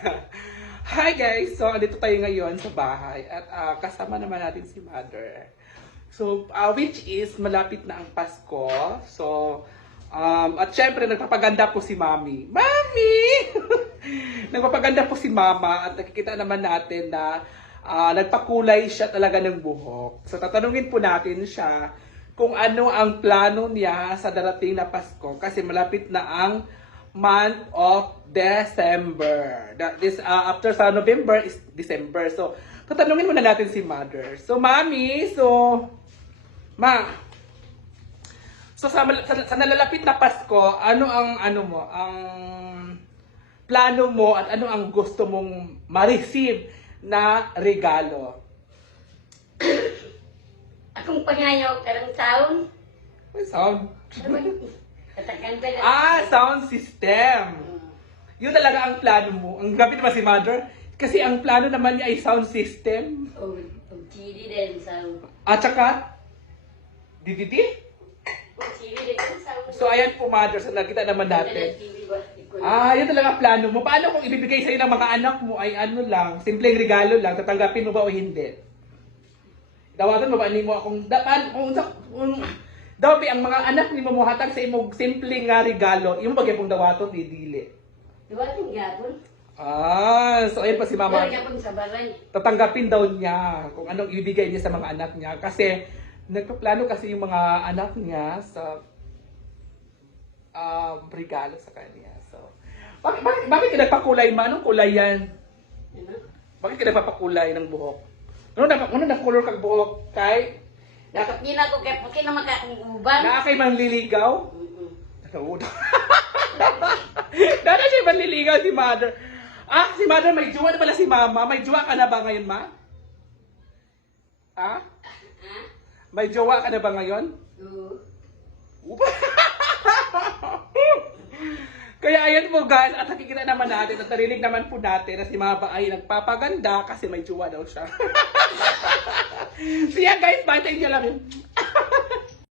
Hi guys! So, andito tayo ngayon sa bahay at kasama naman natin si Mother. So, which is malapit na ang Pasko. So, at syempre nagpapaganda po si Mami. Mami! Nagpapaganda po si Mama at nakikita naman natin na nagpakulay siya talaga ng buhok. So, tatanungin po natin siya kung ano ang plano niya sa darating na Pasko kasi malapit na ang month of December. After sa November is December. So, tatanungin muna natin si Mother. So, Mami, Ma, sa nalalapit na Pasko, ano ang plano mo at ano ang gusto mong ma-receive na regalo? Akong pangayaw karang taon. May sound. Katakan ba na? Sound system. Yun talaga ang plano mo. Ang grabe naman si Mother. Kasi ang plano naman niya ay sound system. O TV din sound. At saka, DVD? O TV din sound. So ayan po Mother, sa nakita naman natin. TV ba? Yun talaga ang plano mo. Paano kung ibibigay sa'yo ng mga anak mo ay ano lang, simpleng regalo lang, tatanggapin mo ba o hindi? Dawaton mo ba ni mo akong daw ang mga anak ni mo hatag sa imong simpleng nga regalo, imo bagay pong dawaton dili. Dawaton gapon. So ayun pa si Mama. Gapon sa balay. Tatanggapin daw niya kung anong ibibigay niya sa mga anak niya kasi nagpaplano kasi yung mga anak niya sa regalo sa kanya. So, bakit ka nagpakulay ma? Anong kulay yan? Ano? Bakit ka nagpapakulay ng buhok? Ano na color kag buhok kay? Dapat din ako kay puti na makauban. Na kay manliligaw? Dada siya manliligaw si Mother. Si Mother may jowa na pala si Mama. May jowa ka na ba ngayon, Ma? Ha? May jowa ka na ba ngayon? Kaya ayan po guys, at nakikita naman natin at narinig naman po natin na si Mama ay nagpapaganda kasi may jowa daw siya. So yan guys, bye, niya lang yun.